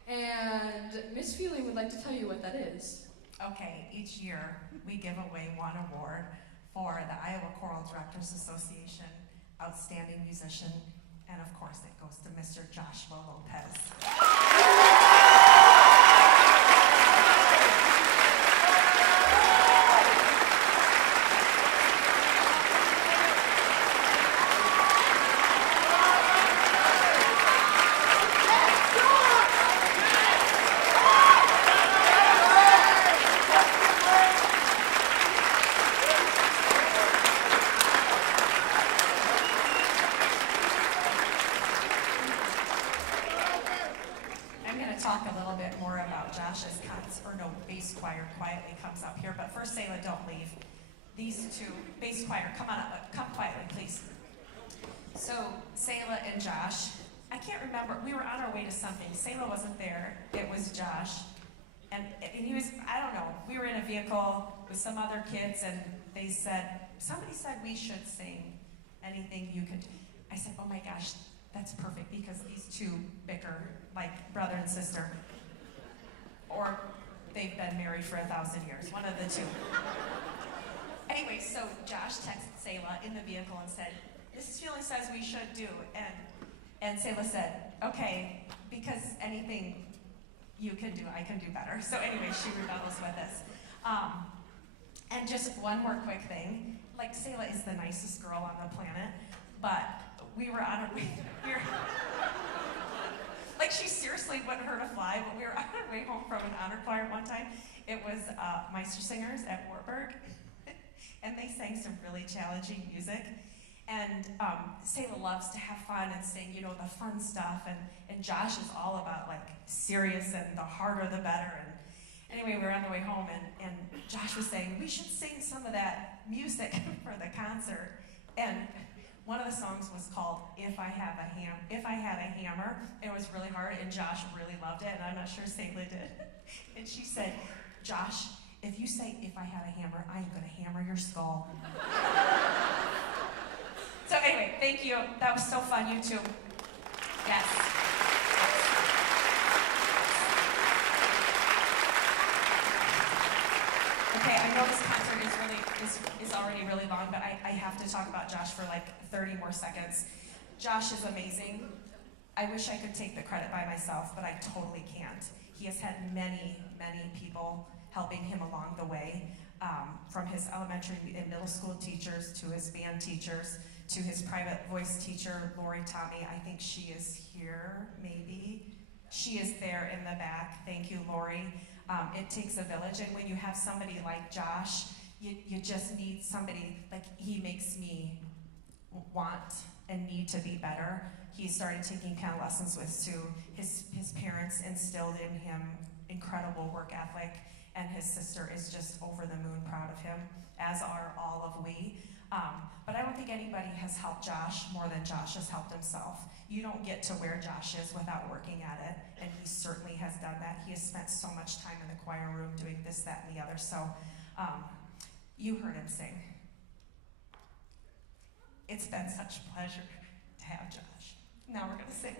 and Miss Feeling would like to tell you what that is. Okay, each year we give away one award for the Iowa Choral Directors Association Outstanding Musician, and of course it goes to Mr. Joshua Lopez. I'm going to talk a little bit more about Josh's bass choir quietly comes up here. But first, Selah, don't leave. These two, bass choir, come on up, come quietly, please. So, Selah and Josh, I can't remember, we were on our way to something. Selah wasn't there, it was Josh. And he was, I don't know, we were in a vehicle with some other kids and they said, somebody said we should sing anything you could. I said, oh my gosh, that's perfect because these two bicker like brother and sister. Or they've been married for 1,000 years, one of the two. Anyway, so Josh texted Selah in the vehicle and said, this is feeling says we should do. And Selah said, okay, because anything you can do, I can do better. So anyway, she rebels with us. And just one more quick thing. Like, Selah is the nicest girl on the planet, but we were on our way, like, she seriously wouldn't hurt a fly, but we were on our way home from an honor choir one time. It was Meister Singers at Wartburg, and they sang some really challenging music. And Selah loves to have fun and sing, you know, the fun stuff, and Josh is all about, like, serious and the harder the better. And anyway, we were on the way home, and Josh was saying, we should sing some of that music for the concert. And one of the songs was called If I Had a Hammer. It was really hard, and Josh really loved it, and I'm not sure Selah did. And she said, Josh, if you say if I had a hammer, I am going to hammer your skull. So anyway, thank you. That was so fun, you too. Yes. Okay, I know this concert is already really long, but I have to talk about Josh for like 30 more seconds. Josh is amazing. I wish I could take the credit by myself, but I totally can't. He has had many, many people helping him along the way, from his elementary and middle school teachers to his band teachers to his private voice teacher, Lori Tommy. I think she is here, maybe. She is there in the back. Thank you, Lori. It takes a village, and when you have somebody like Josh, you just need somebody, like, he makes me want and need to be better. He started taking piano lessons with Sue. His parents instilled in him incredible work ethic, and his sister is just over the moon proud of him, as are all of we. But I don't think anybody has helped Josh more than Josh has helped himself. You don't get to where Josh is without working at it, and he certainly has done that. He has spent so much time in the choir room doing this, that, and the other. So you heard him sing. It's been such a pleasure to have Josh. Now we're going to sing.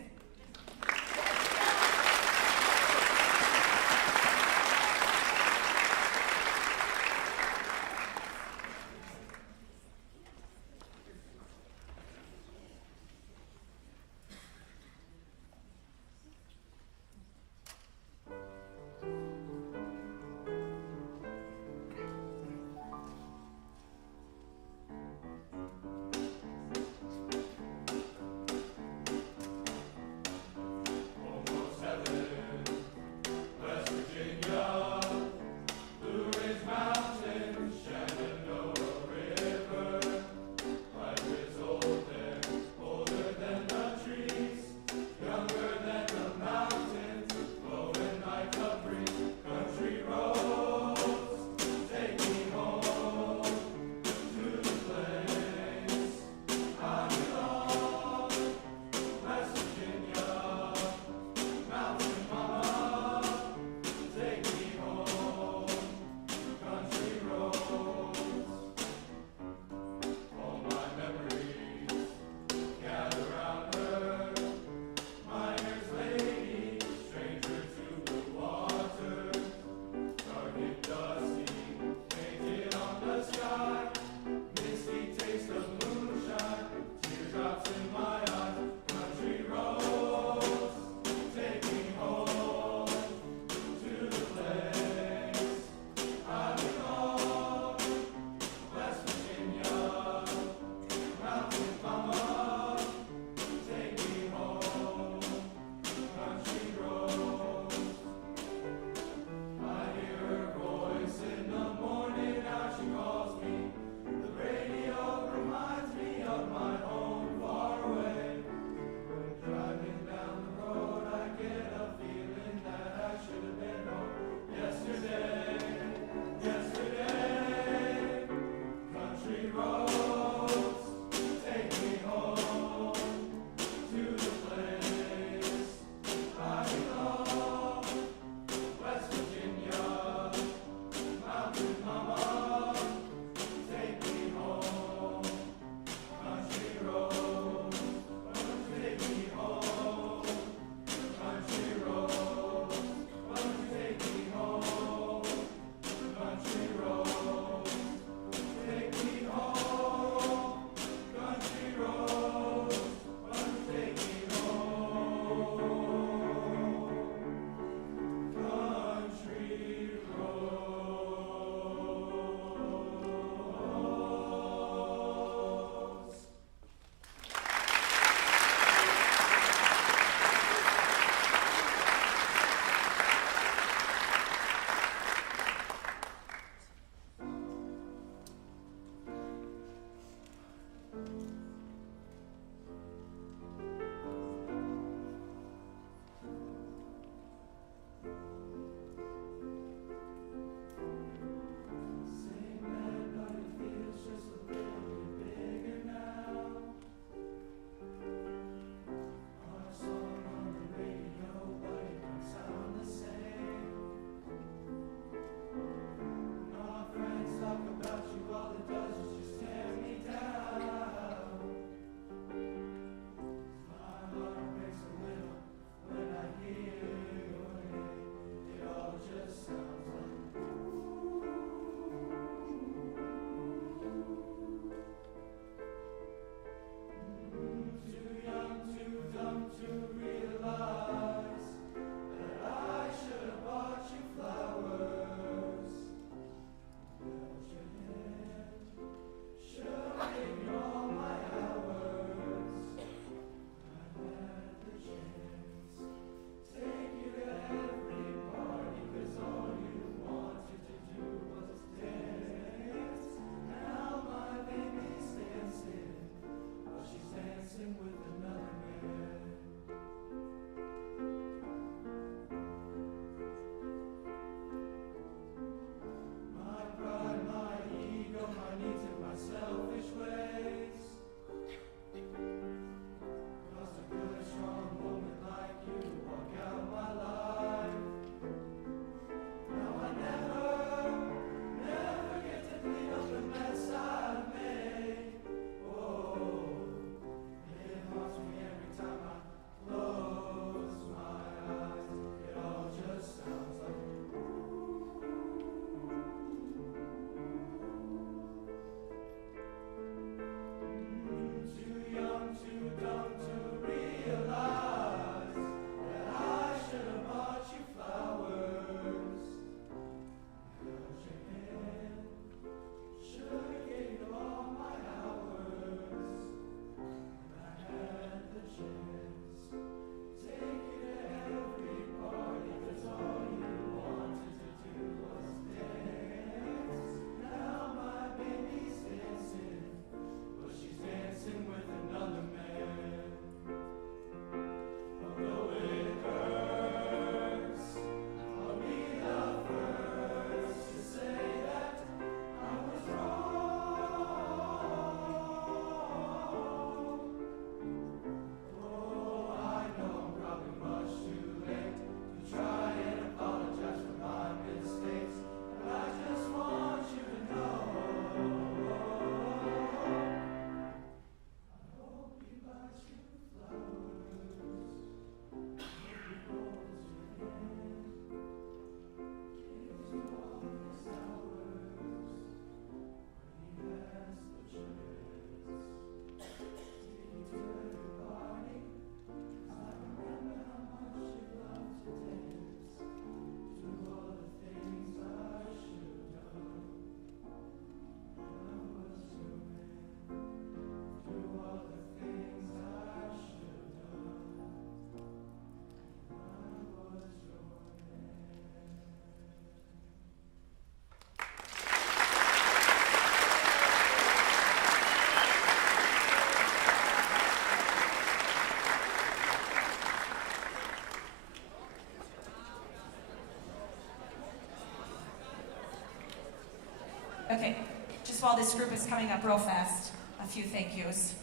Just while this group is coming up real fast, a few thank yous.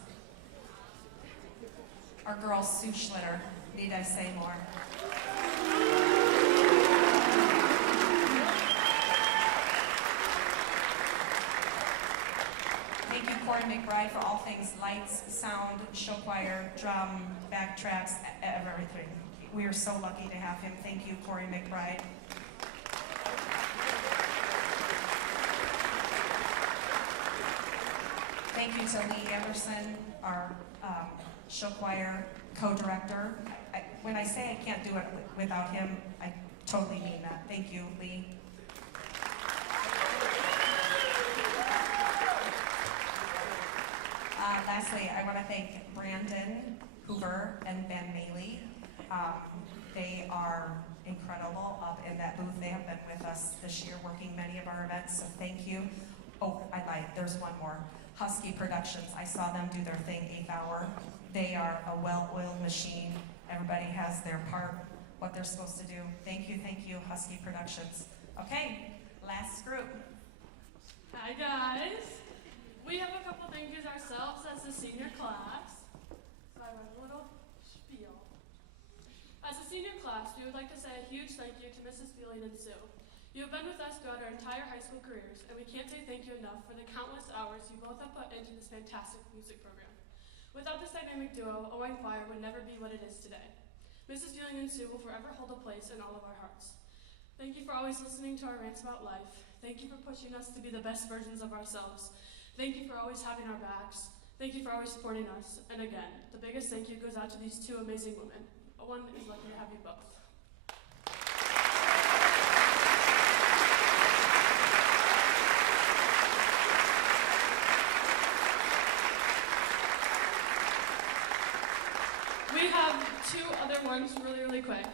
Our girl Sue Schlitter, need I say more? Thank you, Corey McBride, for all things lights, sound, show choir, drum, backtracks, everything. We are so lucky to have him. Thank you, Corey McBride. Thank you to Lee Anderson, our show choir co-director. When I say I can't do it without him, I totally mean that. Thank you, Lee. Lastly, I want to thank Brandon Hoover and Ben Maley. They are incredible up in that booth. They have been with us this year working many of our events, so thank you. Oh, I lied, there's one more. Husky Productions, I saw them do their thing 8th hour. They are a well-oiled machine. Everybody has their part, what they're supposed to do. Thank you, Husky Productions. Okay, last group. Hi guys. We have a couple thank yous ourselves as the senior class. So I wrote a little spiel. As a senior class, we would like to say a huge thank you to Mrs. Feeling and Sue. You have been with us throughout our entire high school careers, and we can't say thank you enough for the countless hours you both have put into this fantastic music program. Without this dynamic duo, Oelwein Choir would never be what it is today. Mrs. Feeling and Sue will forever hold a place in all of our hearts. Thank you for always listening to our rants about life. Thank you for pushing us to be the best versions of ourselves. Thank you for always having our backs. Thank you for always supporting us. And again, the biggest thank you goes out to these two amazing women. Owen is lucky to have you both. We have two other ones really quick.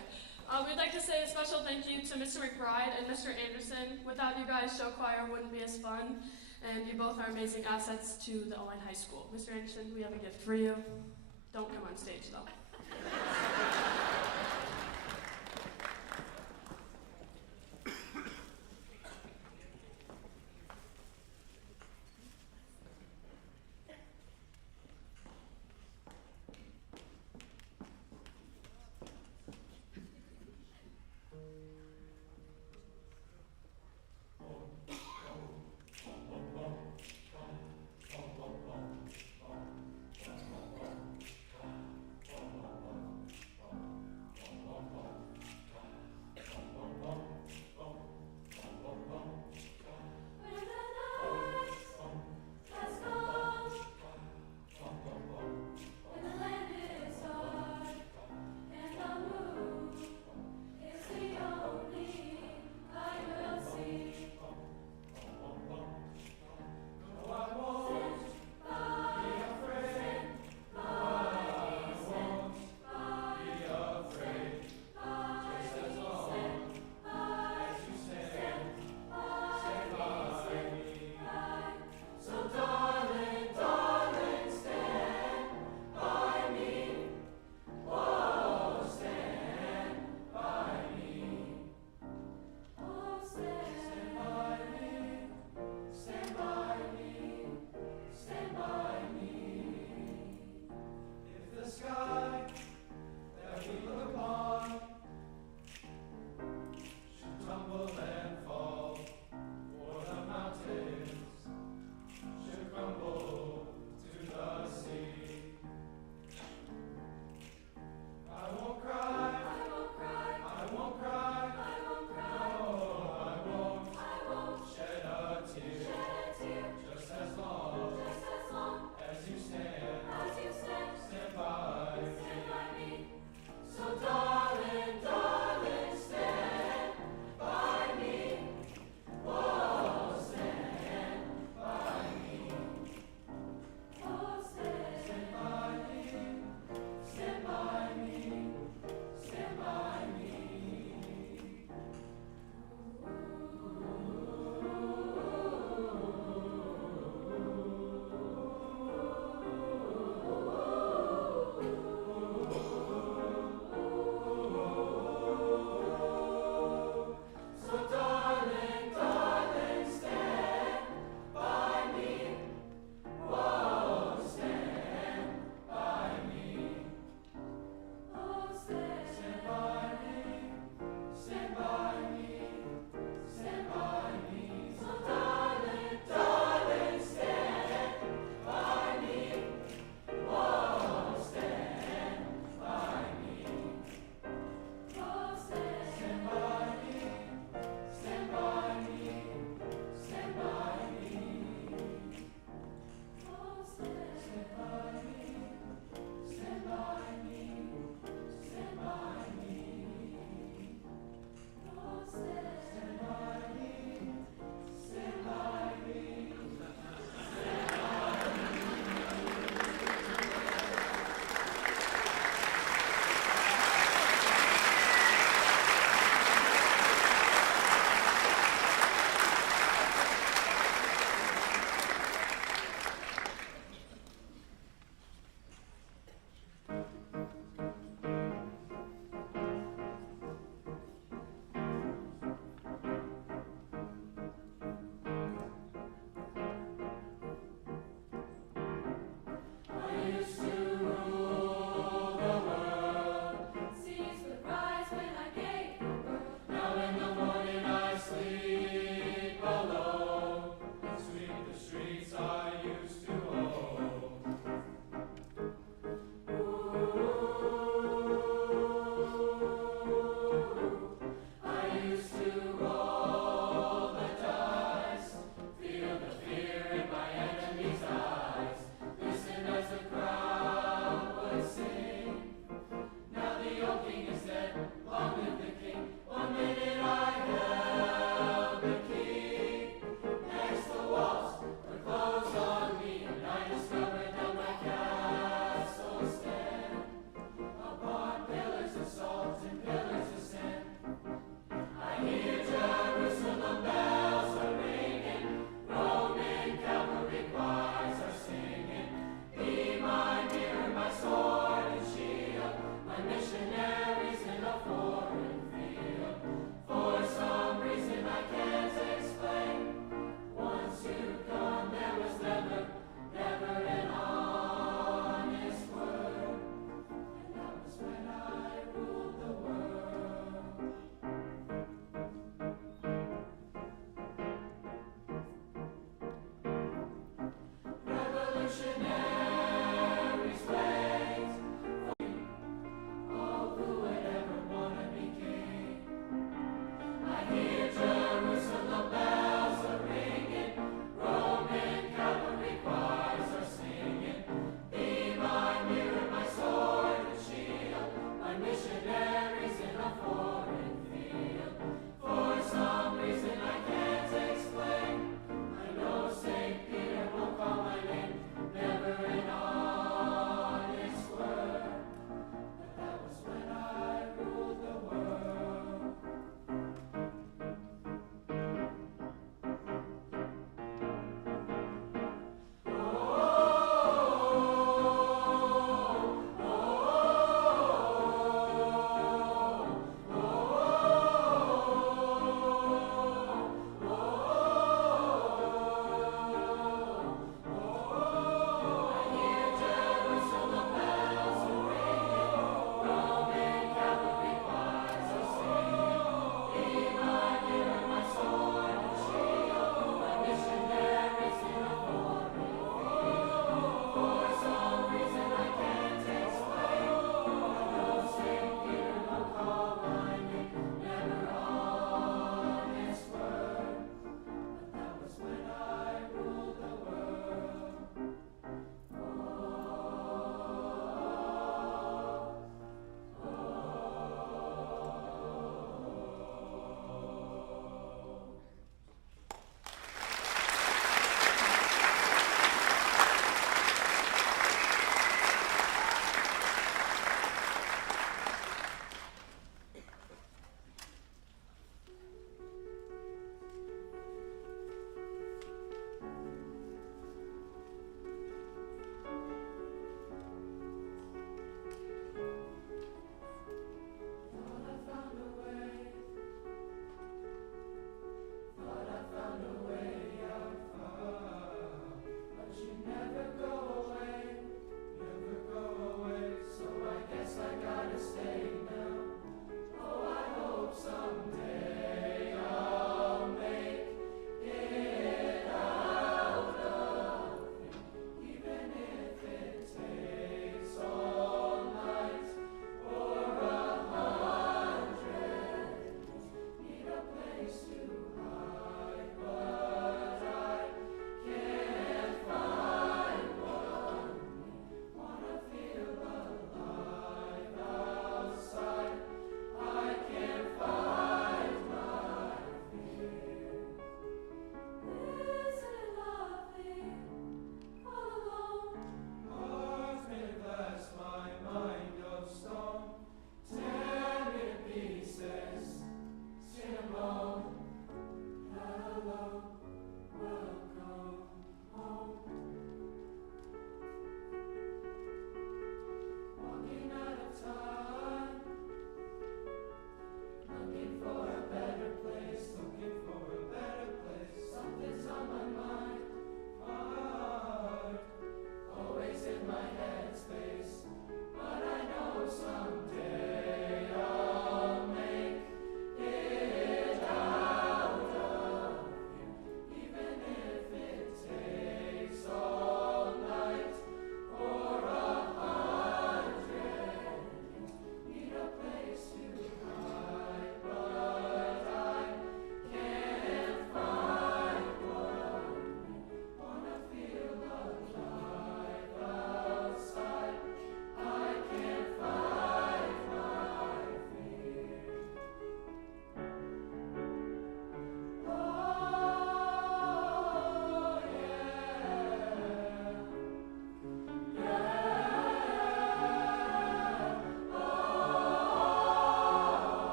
We'd like to say a special thank you to Mr. McBride and Mr. Anderson. Without you guys, show choir wouldn't be as fun, and you both are amazing assets to the Oelwein High School. Mr. Anderson, we have a gift for you. Don't come on stage, though.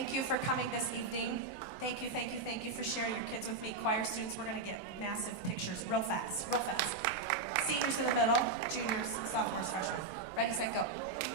Thank you for coming this evening. Thank you, thank you, thank you for sharing your kids with me. Choir students, we're gonna get massive pictures real fast, real fast. Seniors in the middle, juniors, sophomores, freshmen. Ready, set, go.